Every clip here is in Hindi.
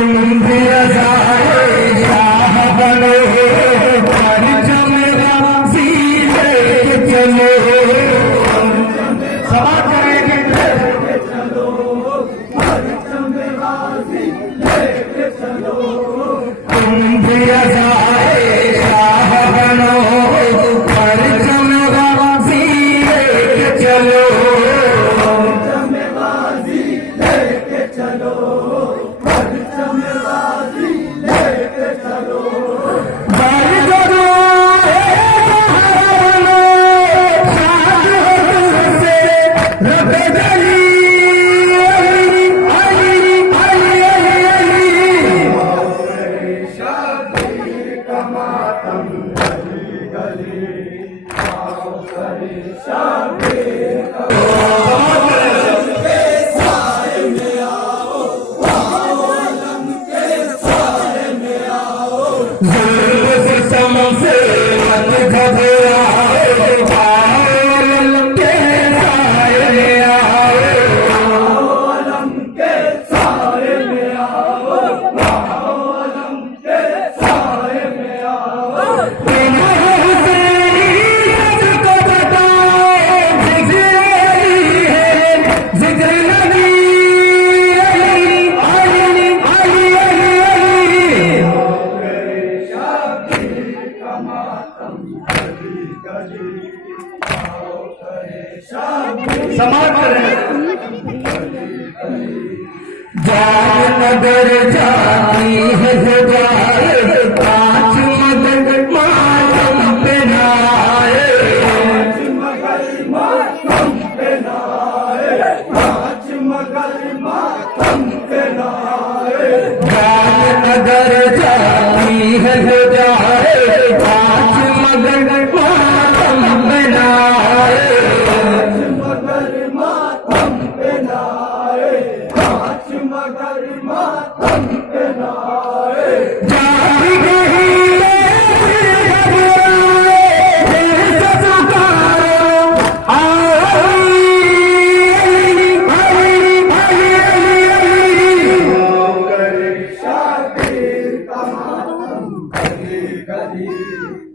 तुम भी अजाए शाह बनो परचम गाजी लेके चलो सवाल करेंगे चलो परचम गाजी लेके चलो तुम भी अजाए शाह बनो परचम गाजी लेके चलो परचम गाजी लेके चलो परचम गाजी लेके चलो जामनगर जाती है हजारे पाँच मगर मातम पे नाए पाँच मगर मातम पे नाए पाँच मगर मातम पे नाए जामनगर जाती है हजारे पाँच मगर मातम पे नाए पाँच मगर मातम पे नाए पाँच मगर मातम पे नाए जाती गई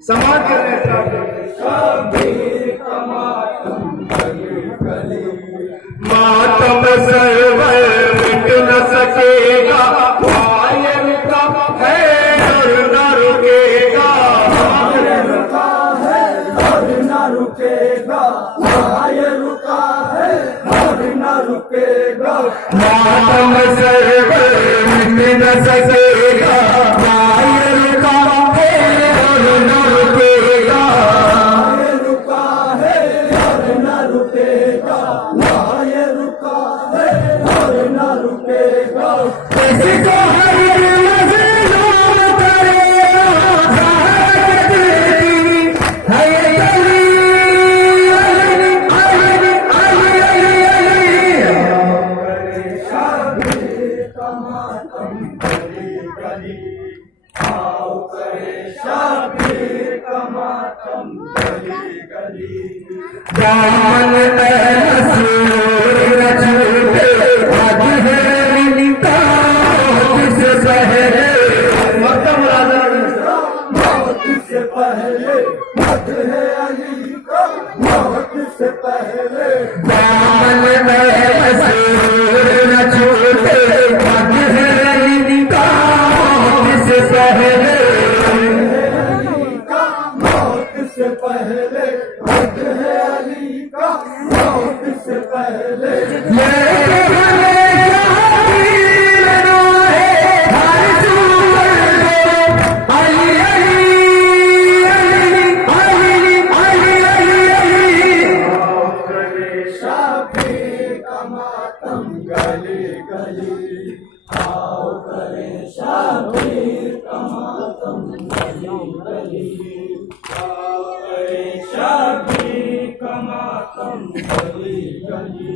समाज के मातम सर्वर मिट न सकेगा वायन का है और न रुकेगा वायन का है और न रुकेगा वायन रुका है और न रुकेगा मातम सर्वर मिट न सकेगा वायन का है और न रुकेगा वायन रुका है और न रुकेगा वायन रुका है और न रुकेगा किसको हर मज़लूम करेगा भारत देवी है अली अली अली अली अली शाबीर का मातम गली गली आओ करे शाबीर का मातम गली गली दामन रसूल रसूल हद है मिलता मौत से पहले मौत से पहले मौत है अली का मौत से पहले दामन रसूल रसूल हद है मिलता मौत से पहले मौत से पहले मौत है अली का मौत से पहले गली गली आओ करे शाबीर का मातम गली गली आओ करे शाबीर का मातम गली गली